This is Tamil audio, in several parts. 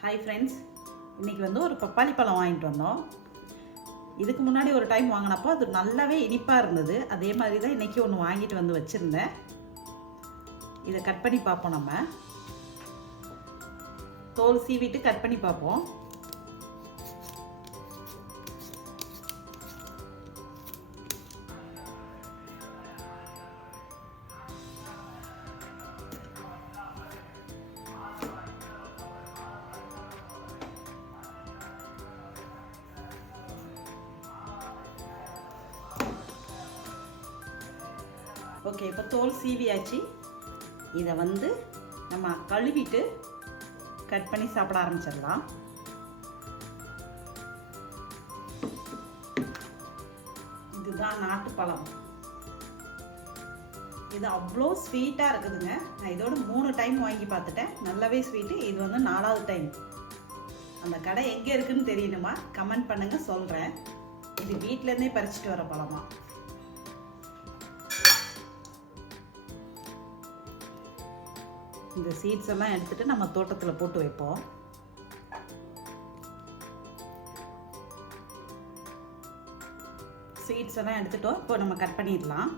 ஹாய் ஃப்ரெண்ட்ஸ், இன்றைக்கி ஒரு பப்பாளி பழம் வாங்கிட்டு வந்தோம். இதுக்கு முன்னாடி ஒரு டைம் வாங்கினப்போ அது நல்லாவே இனிப்பாக இருந்தது. அதே மாதிரி தான் இன்றைக்கி ஒன்று வாங்கிட்டு வந்து வச்சுருந்தேன். இதை கட் பண்ணி பார்ப்போம். நம்ம தோல் சீவிட்டு கட் பண்ணி பார்ப்போம். ஓகே, இப்போ தோல் சீவியாச்சு. இதை நம்ம கழுவிட்டு கட் பண்ணி சாப்பிட ஆரம்பிச்சிடலாம். இதுதான் நாட்டுப்பழம். இது அவ்வளோ ஸ்வீட்டாக இருக்குதுங்க. நான் இதோட 3 டைம் வாங்கி பார்த்துட்டேன். நல்லாவே ஸ்வீட்டு. இது 4வது டைம். அந்த கடை எங்கே இருக்குன்னு தெரியணுமா? கமெண்ட் பண்ணுங்க, சொல்கிறேன். இது வீட்டிலேருந்தே பறிச்சுட்டு வர பழமா. இந்த சீட்ஸ் எல்லாம் எடுத்துட்டு நம்ம தோட்டத்தில் போட்டு வைப்போம். சீட்ஸ் எல்லாம் எடுத்துட்டோம். இப்போ நம்ம கட் பண்ணிடலாம்.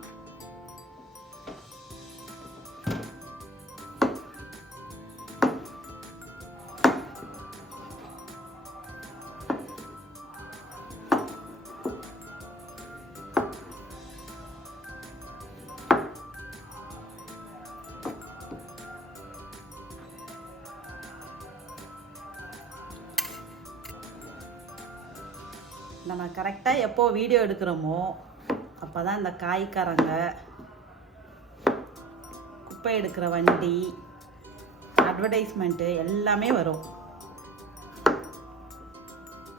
நம்ம கரெக்டாக எப்போ வீடியோ எடுக்கிறோமோ அப்போ தான் இந்த காய்க்காரங்க, குப்பை எடுக்கிற வண்டி, அட்வர்டைஸ்மெண்ட்டு எல்லாமே வரும்.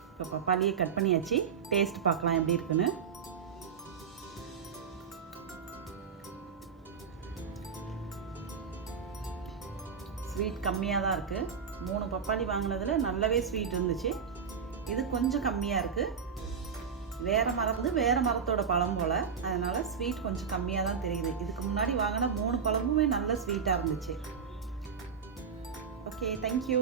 இப்போ பப்பாளியை கட் பண்ணியாச்சு. டேஸ்ட் பார்க்கலாம் எப்படி இருக்குன்னு. ஸ்வீட் கம்மியாக தான் இருக்குது. 3 பப்பாளி வாங்கினதில் நல்லாவே ஸ்வீட் இருந்துச்சு. இது கொஞ்சம் கம்மியாக இருக்குது. வேறு மரத்தோட பழம் போல், அதனால் ஸ்வீட் கொஞ்சம் கம்மியாக தான் தெரியுது. இதுக்கு முன்னாடி வாங்கின 3 பழமுமே நல்ல ஸ்வீட்டாக இருந்துச்சு. Okay, thank you.